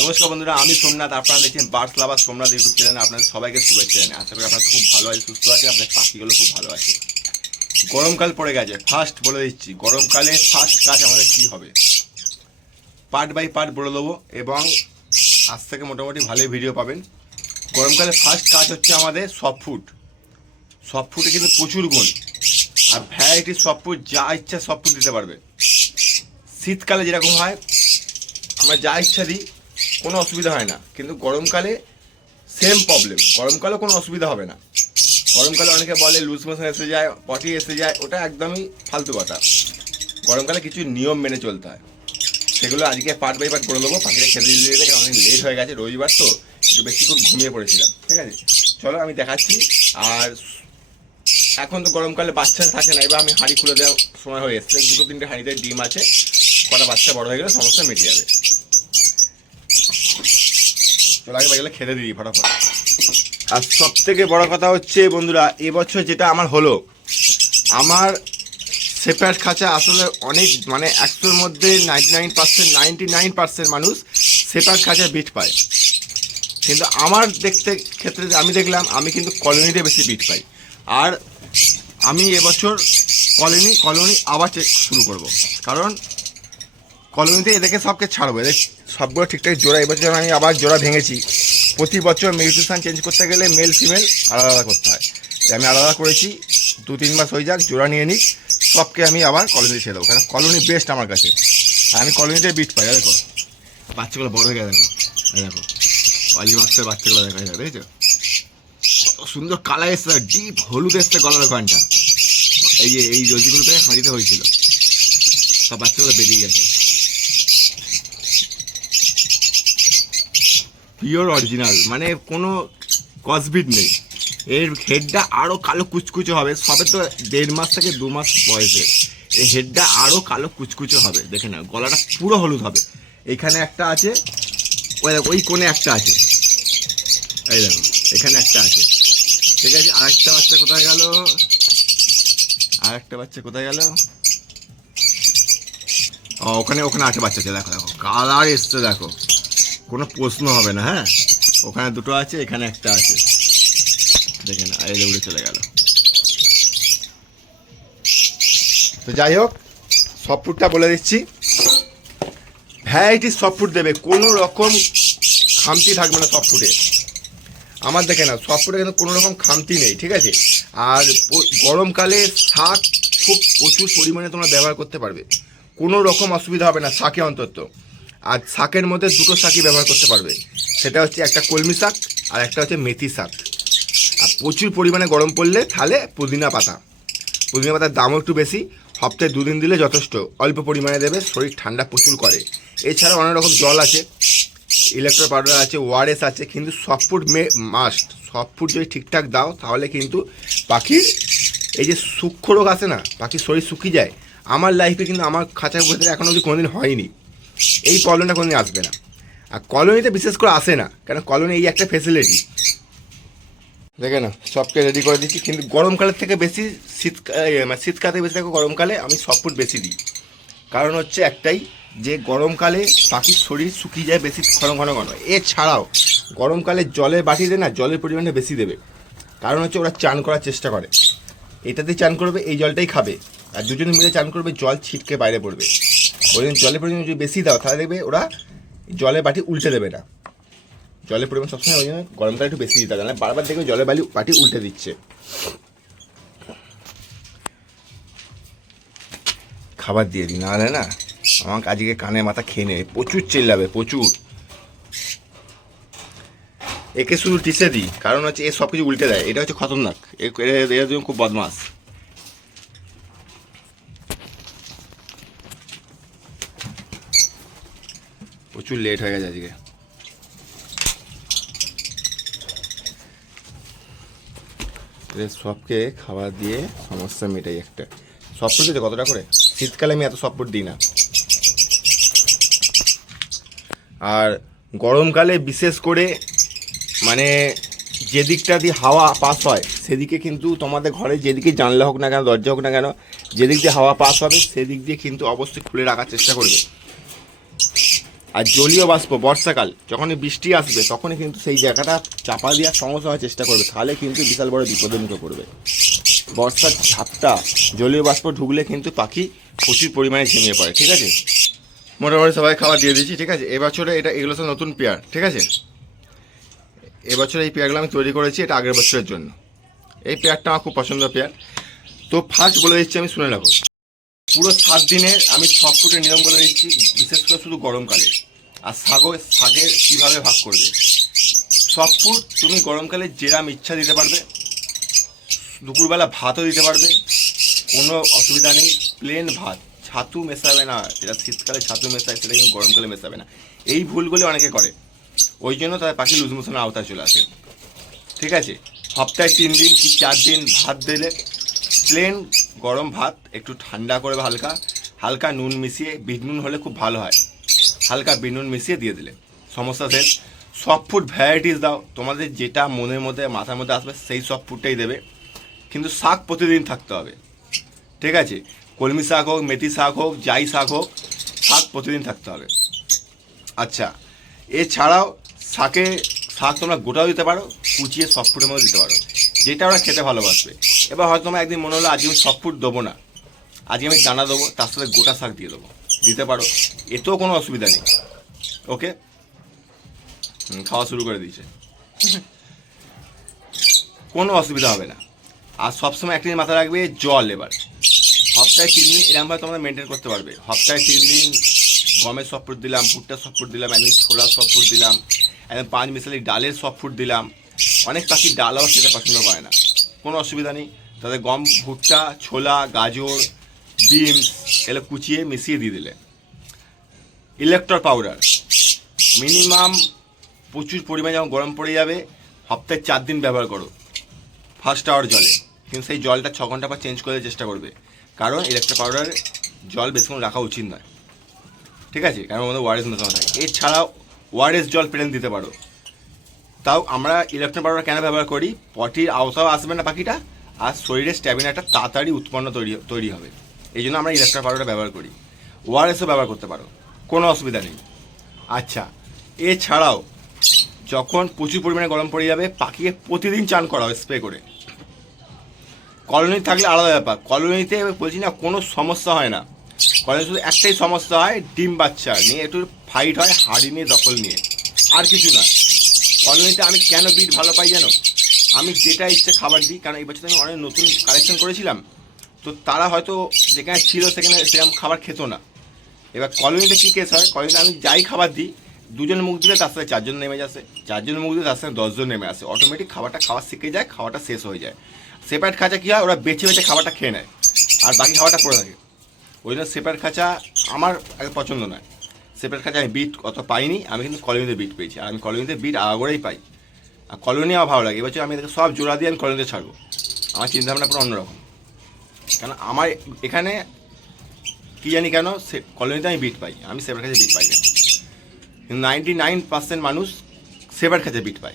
নমস্কার বন্ধুরা, আমি সোমনাথ, আপনারা দেখছেন বার্ডস লাভার সোমনাথ ইউটিউব চ্যানেলে আপনাদের সবাইকে শুভেচ্ছা জানাই। আশা করি আপনারা খুব ভালো আছে সুস্থ আছে আপনাদের পাখিগুলো খুব ভালো আছে। গরমকাল পড়ে গেছে ফার্স্ট বলে দিচ্ছি, গরমকালে ফার্স্ট কাজ আমাদের কী হবে? পার্ট বাই পার্ট বলে দেবো এবং আজ থেকে মোটামুটি ভালোই ভিডিও পাবেন। গরমকালে ফার্স্ট কাজ হচ্ছে আমাদের সফট ফুড সফট ফুডে কিন্তু প্রচুর গুণ, আর ভ্যারাইটি সফট ফুড যা ইচ্ছা সফট ফুড দিতে পারবে। শীতকালে যেরকম হয়, আমরা যা ইচ্ছা দিই কোনো অসুবিধা হয় না। কিন্তু গরমকালে সেম প্রবলেম গরমকালে কোনো অসুবিধা হবে না। গরমকালে অনেকে বলে লুজ মোশন এসে যায় পটি এসে যায়, ওটা একদমই ফালতু কথা। গরমকালে কিছু নিয়ম মেনে চলতে হয়। সেগুলো আজকে পার্ট বাই পার্ট করে দেবো পাখিটা খেতে দিতে কারণ অনেক লেট হয়ে গেছে, রবিবার তো একটু বেশিক্ষণ ঘুমিয়ে পড়েছিলাম। ঠিক আছে? চলো আমি দেখাচ্ছি। আর এখন তো গরমকালে বাচ্চা থাকে না। এবার আমি হাঁড়ি খুলে দেওয়ার সময় হয়ে এসছে। দুটো তিনটে হাঁড়িতে ডিম আছে। কটা বাচ্চা বড় হয়ে গেলে সমস্যা মিটে যাবে। খেতে দিই আর সব থেকে বড় কথা হচ্ছে বন্ধুরা, এবছর যেটা আমার হলো, আমার সেপার খাঁচা আসলে অনেক মানে একশোর মধ্যে ninety nine percent ninety nine percent মানুষ সেপার খাঁচা বিট পায়। কিন্তু আমার দেখতে ক্ষেত্রে আমি দেখলাম, আমি কিন্তু কলোনিতে বেশি বিট পাই। আর আমি এবছর কলোনি কলোনি আবার শুরু করব। কারণ কলোনিতে এদেরকে সবকে ছাড়বো, এদের সবগুলো ঠিকঠাক জোড়া এবছর আমি আবার জোড়া ভেঙেছি। প্রতি বছর মিউটেশন চেঞ্জ করতে গেলে মেল ফিমেল আলাদা আলাদা করতে হয়। আমি আলাদা করেছি, দু, তিন মাস হয়ে যাক, জোড়া নিয়ে নিই সবকে আমি আবার কলোনি ছেড়ে দেবো, কারণ কলোনি বেস্ট আমার কাছে। আর আমি কলোনিতে বিট পাই, দেখো। বাচ্চাগুলো বড় হয়ে গেছে, দেখো। দেখো অলিমাক্সের বাচ্চাগুলো দেখা যায় দেখেছ? কত সুন্দর কালার এসছে ডিপ হলুদ এসছে গলার ঘণ্টা এই যে, এই রজিগুলোতে হাঁড়িতে হয়েছিল। সব বাচ্চাগুলো বেরিয়ে গেছে। পিওর অরিজিনাল মানে কোনো কসবিট নেই। এর হেডটা আরও কালো কুচকুচো হবে, সবে তো দেড় মাস থেকে দু মাস বয়সে। এই হেডটা আরও কালো কুচকুচো হবে, দেখে না গলাটা পুরো হলুদ হবে। এখানে একটা আছে ওই ওই কোণে একটা আছে। এই দেখো, এখানে একটা আছে। ঠিক আছে, আরেকটা বাচ্চা কোথায় গেল? আরেকটা বাচ্চা কোথায় গেল? ও, ওখানে ওখানে আছে বাচ্চা দেখো দেখো কালার এসছে, দেখো। কোনো প্রশ্ন হবে না হ্যাঁ? ওখানে দুটো আছে, এখানে একটা আছে। দেখে না এই উড়ে চলে গেল। তো যাই হোক সফটফুডটা বলে দিচ্ছি। ভ্যারাইটি সফটফুড দেবে, কোনো রকম খামতি থাকবে না সফটফুডে আমার দেখে না সফটফুডে কিন্তু কোনো রকম খামতি নেই, ঠিক আছে? আর গরমকালে শাক খুব প্রচুর পরিমাণে তোমরা ব্যবহার করতে পারবে। কোনো রকম অসুবিধা হবে না, শাকে অন্তত। আর শাকের মধ্যে দুটো শাকই ব্যবহার করতে পারবে। সেটা হচ্ছে একটা কলমি শাক আর একটা হচ্ছে মেথি শাক। আর প্রচুর পরিমাণে গরম পড়লে তাহলে পুদিনা পাতা। পুদিনা পাতার দামও একটু বেশি, সপ্তাহে দুদিন দিলে যথেষ্ট। অল্প পরিমাণে দেবে, শরীর ঠান্ডা প্রচুর করে। এছাড়া অনেক রকম জল আছে ইলেকট্রো পাউডার আছে ওআরএস আছে, কিন্তু soft food may must soft food যদি ঠিকঠাক দাও, তাহলে কিন্তু পাখির এই যে সূক্ষ্ম রোগ আছে না, পাখির শরীর শুকিয়ে যায়। আমার লাইফে কিন্তু আমার খাঁচার মধ্যে এখনও অবধি কোনোদিন হয়নি। এই প্রবলেমটা কোনোদিন আসবে না। আর কলোনিতে বিশেষ করে আসে না, কেন কলোনি এই একটা ফেসিলিটি দেখে না সবকে রেডি করে দিচ্ছি, কিন্তু গরমকালের থেকে বেশি শীত মানে শীতকালে বেশি দেখো, গরমকালে আমি সফট ফুড বেশি দিই। কারণ হচ্ছে একটাই, যে গরমকালে পাখির শরীর শুকিয়ে যায় বেশি ঘন ঘন ঘন। এছাড়াও, গরমকালে জলের বাটিতে না, জলের পরিমাণটা বেশি দেবে। কারণ হচ্ছে ওরা চান করার চেষ্টা করে। এটাতেই চান করবে, এই জলটাই খাবে। আর দুজনে মিলে চান করবে, জল ছিটকে বাইরে পড়বে। ওই জলের পরিমাণ যদি বেশি দাও, তাহলে দেখবে ওরা জলের বাটি উল্টে দেবে না। জলের পরিমাণ সবসময় ওই জন্য গরমকালে একটু বেশি দিতে হবে বারবার দেখবে জলের বালি, বাটি উল্টে দিচ্ছে। খাবার দিয়ে দিই, নাহলে না আমাকে আজকে কানে মাথা খেয়ে নেবে, প্রচুর চিল্লাবে, প্রচুর। একে শুধু টিসে দিই, কারণ হচ্ছে এ সব কিছু উল্টে দেয়, এটা হচ্ছে খতরনাক, এ- খুব বদমাস প্রচুর লেট হয়ে গেছে আজকে। সবকে খাবার দিয়ে সমস্যা মেটাই একটা। সফট দিতে কতটা করে? শীতকালে আমি এত সফট দিই না। আর গরমকালে বিশেষ করে মানে যে দিকটা দিয়ে হাওয়া পাস হয়, সেদিকে কিন্তু তোমাদের ঘরে যেদিকে জানলা হোক না কেন, দরজা হোক না কেন, যেদিক দিয়ে হাওয়া পাস হবে, সেদিক দিয়ে কিন্তু অবশ্যই খুলে রাখার চেষ্টা করবে। আর জলীয় বাষ্প বর্ষাকাল, যখনই বৃষ্টি আসবে, তখনই কিন্তু সেই জায়গাটা চাপা দেওয়ার সঙ্গে সঙ্গে চেষ্টা করবে। তাহলে কিন্তু বিশাল বড় বিপদের মুখে পড়বে বর্ষার ঝাপটা জলীয় বাষ্প ঢুকলে কিন্তু পাখি প্রচুর পরিমাণে ঝিমিয়ে পড়ে, ঠিক আছে? মোটামুটি সবাই খাবার দিয়ে দিচ্ছি ঠিক আছে? এবছরে এটা, এগুলো তো নতুন পেয়ার, ঠিক আছে? এবছর এই পেয়ারগুলো আমি তৈরি করেছি এটা আগের বছরের জন্য। এই পেয়ারটা আমার খুব পছন্দের পেয়ার। তো ফার্স্ট বলে দিচ্ছি আমি শুনে রাখো। পুরো সাত দিনের আমি ছ ফুটের নিয়ম বলে দিচ্ছি, বিশেষ করে শুধু গরমকালে। আর শাগো শাকের কীভাবে ভাগ করবে? সব ফুট তুমি গরমকালে যেরাম ইচ্ছা দিতে পারবে, দুপুরবেলা ভাতও দিতে পারবে, কোনো অসুবিধা নেই প্লেন ভাত। ছাতু মেশাবে না, যেটা শীতকালে ছাতু মেশায়, সেটা কিন্তু গরমকালে মেশাবে না। এই ভুলগুলি অনেকে করে। ওই জন্য তাদের পাখি লুজ মোশনের আওতায় চলে আসে। ঠিক আছে? সপ্তাহে তিন দিন কি চার দিন ভাত দিলে প্লেন গরম ভাত, একটু ঠান্ডা করে হালকা হালকা নুন মিশিয়ে, বিট নুন হলে খুব ভালো হয়। হালকা বিট নুন মিশিয়ে দিয়ে দিলে। সমস্যা শেষ সব ফুড ভ্যারাইটিস দাও। তোমাদের যেটা মনের মধ্যে, মাথার মধ্যে আসবে, সেই সব ফুডটাই দেবে। কিন্তু শাক প্রতিদিন থাকতে হবে। ঠিক আছে? কলমি শাক হোক, মেথি শাক হোক, যাই শাক হোক, শাক প্রতিদিন থাকতে হবে। আচ্ছা এছাড়াও শাকে, শাক তোমরা গোটাও দিতে পারো, কুচিয়ে সফট ফুডের মধ্যে দিতে পারো। যেটা ওরা খেতে ভালোবাসবে। এবার হয়তো তোমার একদিন মনে হলো আজকে আমি সফট ফুড দেবো না। আজকে আমি দানা দেবো, তার সাথে গোটা শাক দিয়ে দেবো। দিতে পারো এতেও কোনো অসুবিধা নেই। ওকে? খাওয়া শুরু করে দিয়েছে। কোনো অসুবিধা হবে না। আর সবসময় একটা জিনিস মাথায় রাখবে, জল এবার। সপ্তাহে তিন দিন এরকমভাবে তোমরা মেনটেন করতে পারবে। সপ্তাহে তিন দিন গমের সফট দিলাম, ভুট্টার সফট দিলাম, একদিন ছোলার সফট দিলাম, একদিন পাঁচ মিশালি ডালের সফট দিলাম। অনেক পাখি ডালও সেটা পছন্দ করে না। কোনো অসুবিধা নেই। তাদের গম, ভুট্টা, ছোলা, গাজর বিনস এগুলো কুচিয়ে মিশিয়ে দিয়ে দিলে। ইলেকট্রল পাউডার মিনিমাম প্রচুর পরিমাণে যখন গরম পড়ে যাবে, সপ্তাহে চার দিন ব্যবহার করো। ফার্স্ট আওয়ার জলে। কিন্তু সেই জলটা ছ ঘণ্টা পর চেঞ্জ করে চেষ্টা করবে। কারণ ইলেকট্রিক পাউডার জল বেশিক্ষণ রাখা উচিত নয়। ঠিক আছে? কারণ আমাদের ওয়ারেস মেশানো থাকে এছাড়াও ওয়ারেস জল প্লেন দিতে পারো। তাও আমরা ইলেকট্রিক পাউডার কেন ব্যবহার করি? পটির আওতাও আসবে না পাখিটা। আর শরীরের স্ট্যামিনাটা তাড়াতাড়ি উৎপন্ন তৈরি তৈরি হবে। এই জন্য আমরা ইলেকট্রিক পাউডারটা ব্যবহার করি। ওয়ারেসও ব্যবহার করতে পারো। কোনো অসুবিধা নেই। আচ্ছা এছাড়াও যখন প্রচুর পরিমাণে গরম পড়ে যাবে, পাখিকে প্রতিদিন চান করা হয় স্প্রে করে। কলোনি থাকলে আলাদা ব্যাপার। কলোনিতে বলছি না, কোনো সমস্যা হয় না। কলোনি শুধু একটাই সমস্যা হয়, ডিম বাচ্চা। নিয়ে একটু ফাইট হয়, হাড়ি নিয়ে, দখল নিয়ে। আর কিছু না। কলোনিতে আমি কেন বিট ভালো পাই জানো? আমি যেটা ইচ্ছে খাবার দিই, কারণ এই বছর আমি অনেক নতুন কালেকশন করেছিলাম, তো তারা হয়তো যেখানে ছিল সেখানে সেরকম খাবার খেত না। এবার কলোনিতে কী কেস হয়? কলোনিতে আমি যাই খাবার দিই, দুজন মুখ দিলে তার সাথে চারজন নেমে যাচ্ছে চারজন মুখ দিলে তার সাথে দশজন নেমে আসে। অটোমেটিক খাবারটা খাওয়া শিখে যায়, খাওয়াটা শেষ হয়ে যায়। সেপারেট খাঁচা কী হয়? ওরা বেছে বেছে খাবারটা খেয়ে নেয়, আর বাকি খাবারটা পড়ে থাকে। ওই জন্য সেপারেট খাঁচা আমার আগে পছন্দ নয়। সেপারেট খাঁচা আমি বিট অত পাইনি, আমি কিন্তু কলোনিতে বিট পেয়েছি। আর আমি কলোনিতে বিট আগাগোড়াই পাই। আর কলোনি আমার ভালো লাগে। এবছর আমি এদেরকে সব জোড়া দিয়ে আমি কলোনিতে ছাড়বো। আমার চিন্তাভাবনা পুরো অন্যরকম। কারণ আমার এখানে কী জানি কেন সে কলোনিতে আমি বিট পাই। আমি সেবার কাছে বিট পাই না। নাইনটি নাইন পার্সেন্ট মানুষ সেবার কাছে বিট পায়।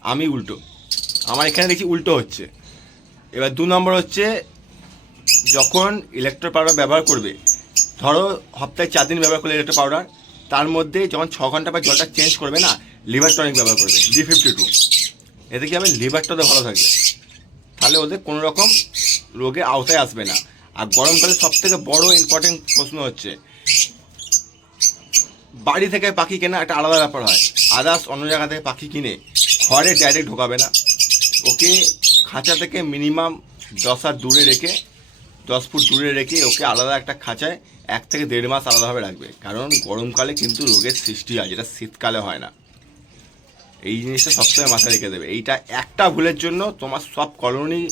আমি উল্টো। আমার এখানে দেখি উল্টো হচ্ছে। এবার দু নম্বর হচ্ছে, যখন ইলেকট্রো পাউডার ব্যবহার করবে, ধরো সপ্তাহে চার দিন ব্যবহার করলে ইলেকট্রো পাউডার তার মধ্যে যখন ছ ঘণ্টা পর জলটা চেঞ্জ করবে না লিভার টনিক ব্যবহার করবে ডি ফিফটি টু এতে কি হবে? লিভারটা ওদের ভালো থাকবে। তাহলে ওদের কোনো রকম রোগে আওতায় আসবে না। আর গরমকালে সব থেকে বড় ইম্পর্টেন্ট প্রশ্ন হচ্ছে, বাড়ি থেকে পাখি কেনা একটা আলাদা ব্যাপার হয়। আদার্স অন্য জায়গা থেকে পাখি কিনে ঘরে ডাইরেক্ট ঢোকাবে না। ওকে খাঁচা থেকে মিনিমাম দশ হাত দূরে রেখে, দশ ফুট দূরে রেখে ওকে আলাদা একটা খাঁচায় এক থেকে দেড় মাস আলাদাভাবে রাখবে। কারণ গরমকালে কিন্তু রোগের সৃষ্টি হয়, যেটা শীতকালে হয় না। এই জিনিসটা সবসময় মাথায় রেখে দেবে। এইটা একটা ভুলের জন্য তোমার সব কলোনি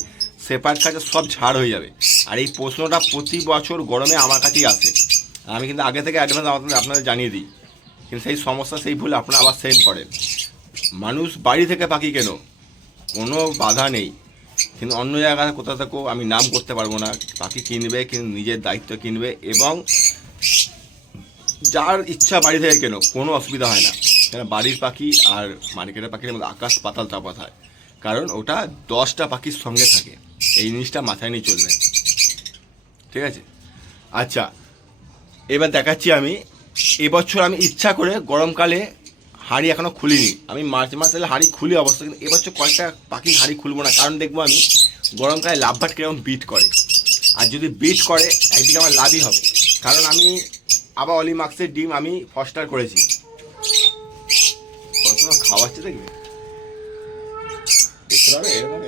সেপার কাছে সব ঝাড় হয়ে যাবে। আর এই প্রশ্নটা প্রতি বছর গরমে আমার কাছেই আসে। আমি কিন্তু আগে থেকে অ্যাডভান্স আপনাদের আপনাদের জানিয়ে দিই। কিন্তু সেই সমস্যা, সেই ভুল আপনারা আবার সেম করেন। মানুষ বাড়ি থেকে পাখি কেন? কোনো বাধা নেই। কিন্তু অন্য জায়গায় কোথাও থেকেও আমি নাম করতে পারব না। পাখি কিনবে, কিন্তু নিজের দায়িত্ব কিনবে এবং যার ইচ্ছা বাড়ি থেকে কেন, কোনো অসুবিধা হয় না। কেন বাড়ির পাখি আর মার্কেটের পাখির মধ্যে আকাশ পাতাল তফাৎ হয়। কারণ ওটা দশটা পাখির সঙ্গে থাকে। এই জিনিসটা মাথায় নিয়ে চলবে। ঠিক আছে? আচ্ছা এবার দেখাচ্ছি আমি। এবছর আমি ইচ্ছা করে গরমকালে হাঁড়ি এখনও খুলিনি। আমি মার্চ মাস মাসে হাঁড়ি খুলি অবশ্য, কিন্তু এবছর কয়েকটা পাখি হাঁড়ি খুলবো না। কারণ দেখব আমি, গরমকালে লাভবাট কীরকম বিট করে। আর যদি বিট করে, একদিকে আমার লাভই হবে। কারণ আমি আবার অলি মার্কসের ডিম আমি ফস্টার করেছি। খাওয়াচ্ছে দেখবে দেখতে পাবে